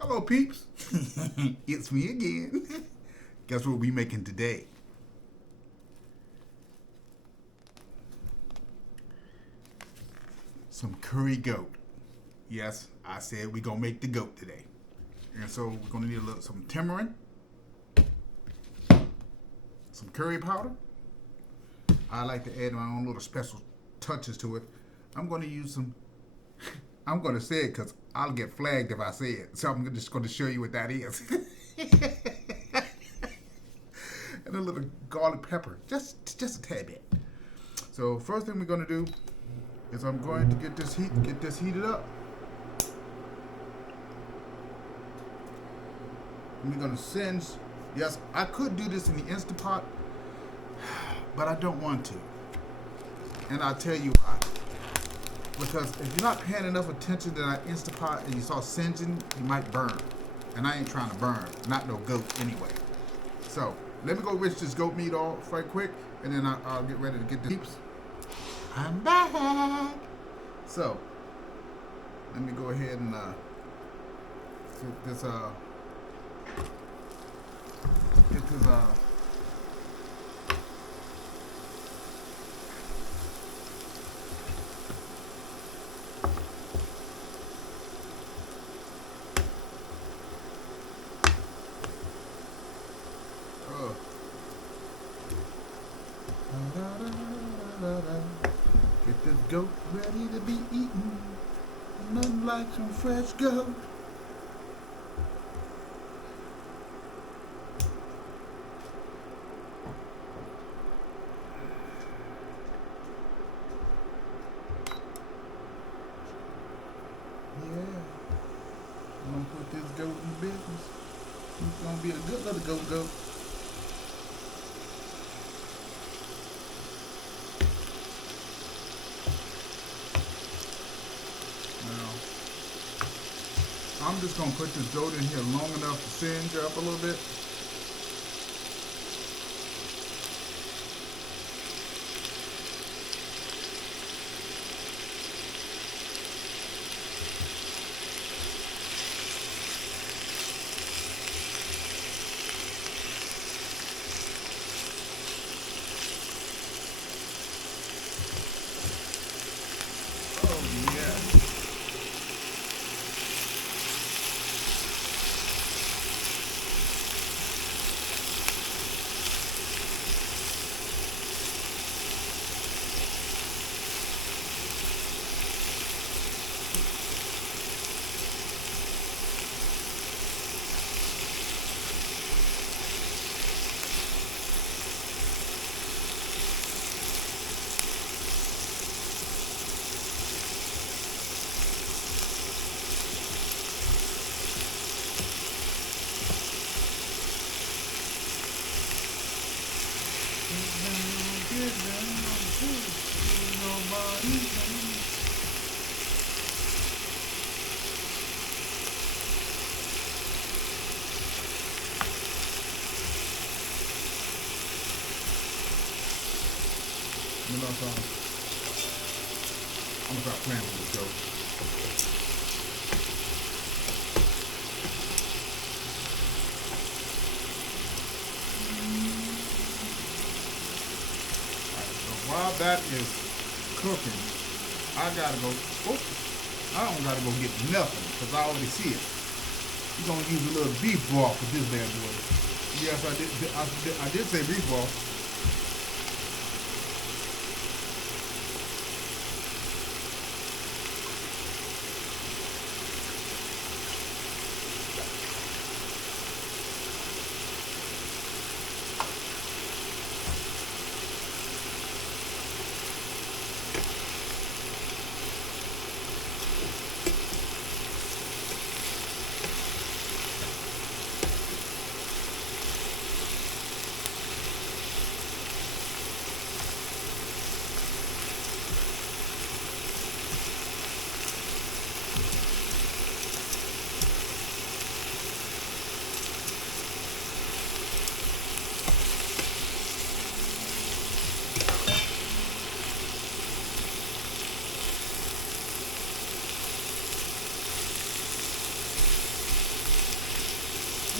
Hello, peeps. It's me again. Guess what we'll be making today? Some curry goat. Yes, I said we're gonna make the goat today. And so we're gonna need some tamarind, some curry powder. I like to add my own little special touches to it. I'm gonna use some. I'm gonna say it because I'll get flagged if I say it. So I'm just gonna show you what that is. And a little garlic pepper, just a tad bit. So first thing we're gonna do is I'm going to get this heated up. And we're gonna singe. Yes, I could do this in the Instant Pot, but I don't want to. And I'll tell you why. Because if you're not paying enough attention to that Instant Pot and you start singeing, you might burn. And I ain't trying to burn, not no goat anyway. So let me go rinse this goat meat off right quick, and then I'll get ready to get the peeps. I'm back. So let me go ahead and get this get this goat ready to be eaten. Nothing like some fresh goat. Yeah, I'm gonna put this goat in business. He's gonna be a good little goat. I'm just going to put this goat in here long enough to singe up a little bit. Oh, yeah. You know what I'm saying? I'm gonna start playing with this goat. Alright, so while that is cooking, I gotta go. I don't gotta go get nothing because I already see it. We're gonna use a little beef broth for this bad boy. Yes, I did say beef broth.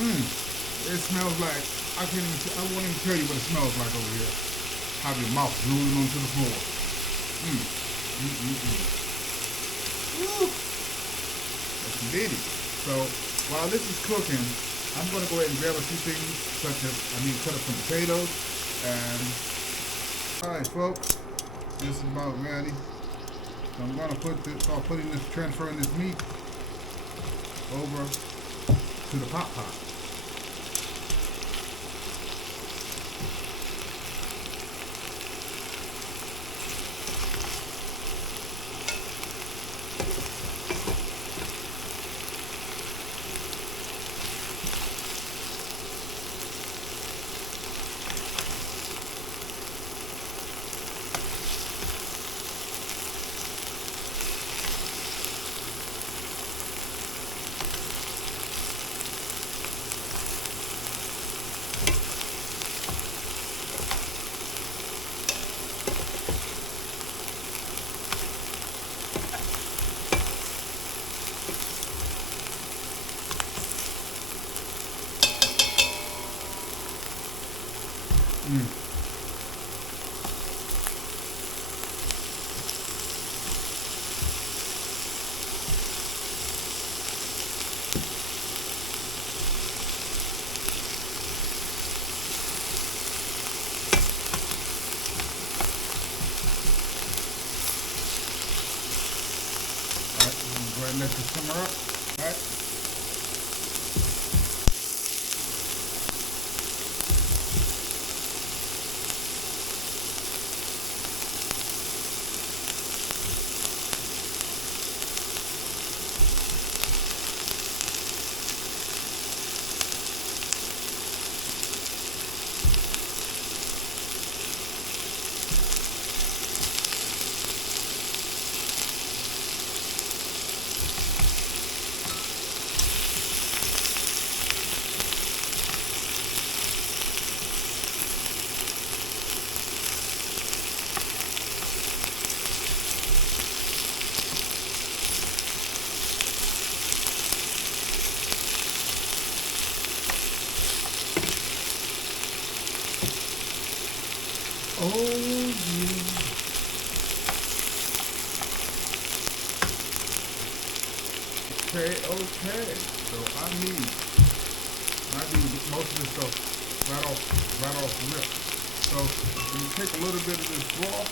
It smells like I can't even. I won't even tell you what it smells like over here. Have your mouth drooling onto the floor. Mm. Woo. That's indeed. So while this is cooking, I'm going to go ahead and grab a few things, such as I need to cut up some potatoes. And all right, folks, this is about ready. So I'm going to start putting this, transferring this meat over to the pot pot. Mm. All right, I'm going to go ahead and let this simmer up. All right. Oh yeah. Okay, okay. So I need most of this stuff right off the rip. So you take a little bit of this broth.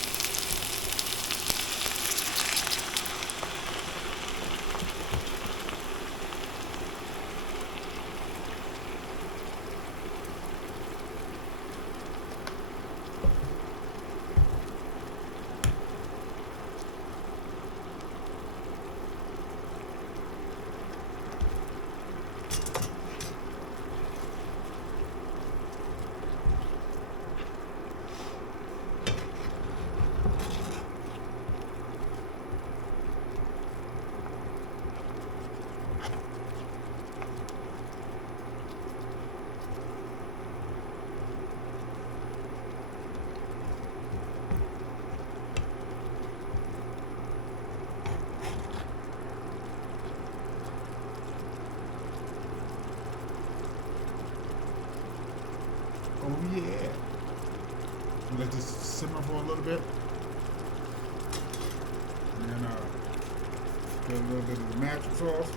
Oh yeah. Let this simmer for a little bit. And then put a little bit of the magic sauce.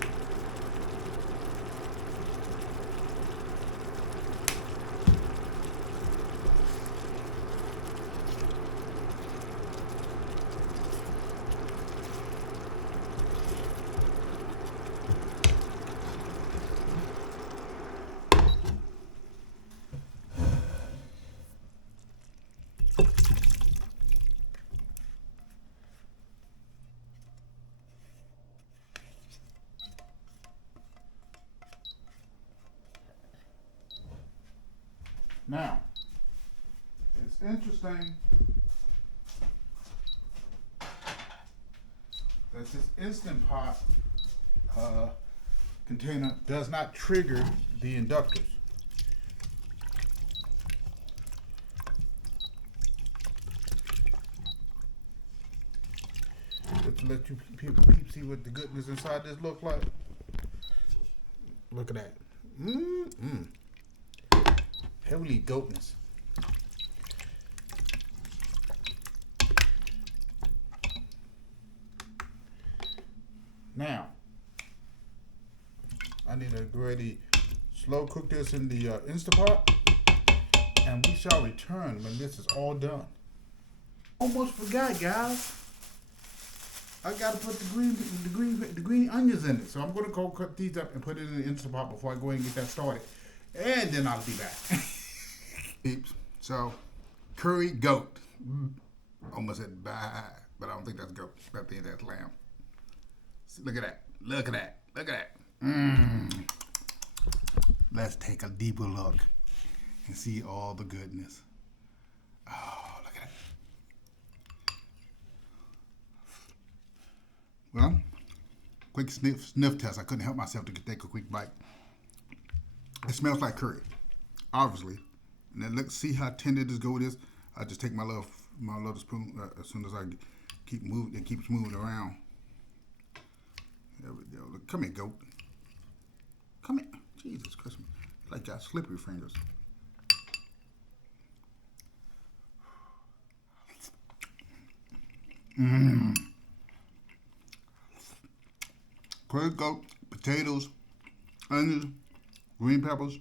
Now, it's interesting that this Instant Pot container does not trigger the inductors. Just to let you people see what the goodness inside this look like. Look at that. Mmm. Heavily goatness. Now, I need to already slow cook this in the Instapot, and we shall return when this is all done. Almost forgot, guys. I gotta put the green onions in it. So I'm gonna go cut these up and put it in the Instapot before I go ahead and get that started, and then I'll be back. Peeps. So, curry goat. Almost said bye, but I don't think that's goat. I think that's lamb. Look at that. Look at that. Look at that. Mmm. Let's take a deeper look and see all the goodness. Oh, look at that. Well, quick sniff test. I couldn't help myself to take a quick bite. It smells like curry, obviously. And then let's see how tender this goat is. I just take my little spoon as soon as I keep moving. It keeps moving around. There we go. Look, come here, goat. Come here. Jesus Christ. Like got slippery fingers. Mmm. Curry goat, potatoes, onions, green peppers,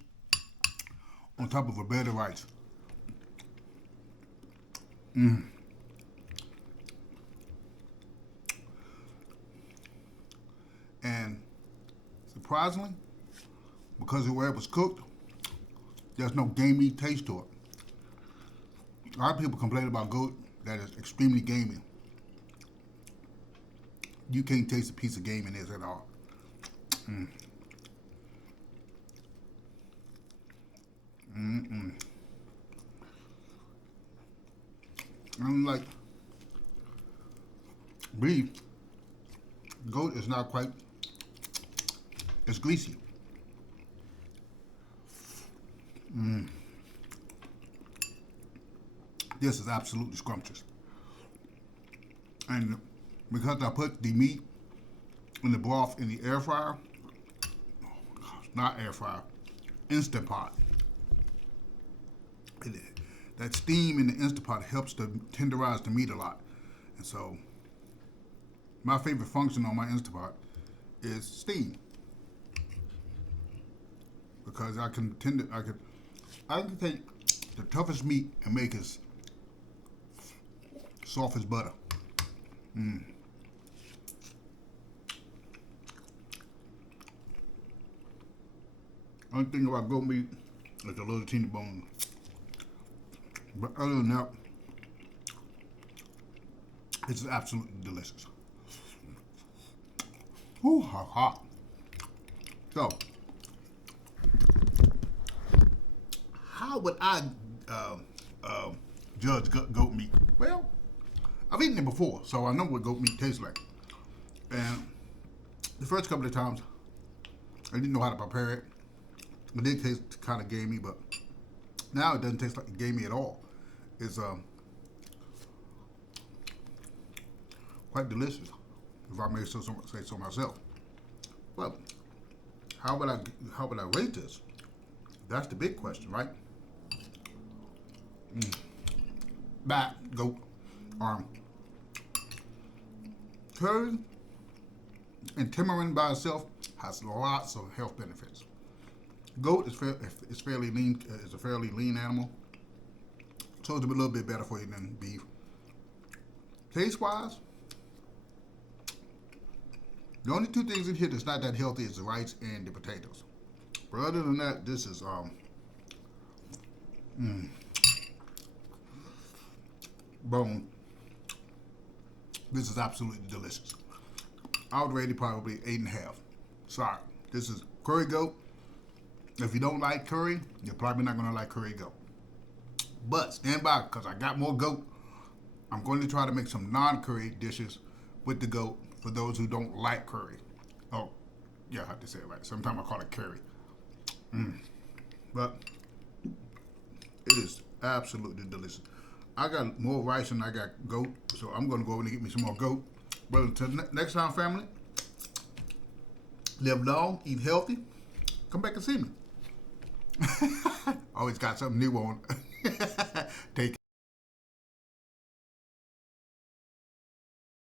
on top of a bed of rice. Mmm. And surprisingly, because of where it was cooked, there's no gamey taste to it. A lot of people complain about goat that is extremely gamey. You can't taste a piece of game in this at all. Mm. Mm-mm. Unlike beef, goat is not quite as greasy. Mm. This is absolutely scrumptious. And because I put the meat in the broth in the air fryer, not air fryer, Instant Pot. That steam in the Instant Pot helps to tenderize the meat a lot. And so my favorite function on my Instant Pot is steam. Because I can take the toughest meat and make it soft as butter. Mm. Only thing about goat meat is the little teeny bone. But other than that, it's absolutely delicious. Ooh, how hot. So, how would I judge goat meat? Well, I've eaten it before, so I know what goat meat tastes like. And the first couple of times, I didn't know how to prepare it. It did taste kind of gamey, but now it doesn't taste like gamey at all. It's quite delicious, if I may say so myself. Well, how would I rate this? That's the big question, right? Back, goat, arm. Curry and tamarind by itself has lots of health benefits. Goat is fairly lean. Is a fairly lean animal, so it's a little bit better for you than beef. Taste-wise, the only two things in here that's not that healthy is the rice and the potatoes. But other than that, this is bone. This is absolutely delicious. I would rate it probably 8.5. Sorry, this is curry goat. If you don't like curry, you're probably not gonna like curry goat. But stand by, because I got more goat. I'm going to try to make some non-curry dishes with the goat for those who don't like curry. Oh, yeah, I have to say it right. Sometimes I call it curry. But it is absolutely delicious. I got more rice than I got goat, so I'm going to go over and get me some more goat. But until next time, family, live long, eat healthy. Come back and see me. Always got something new on. Take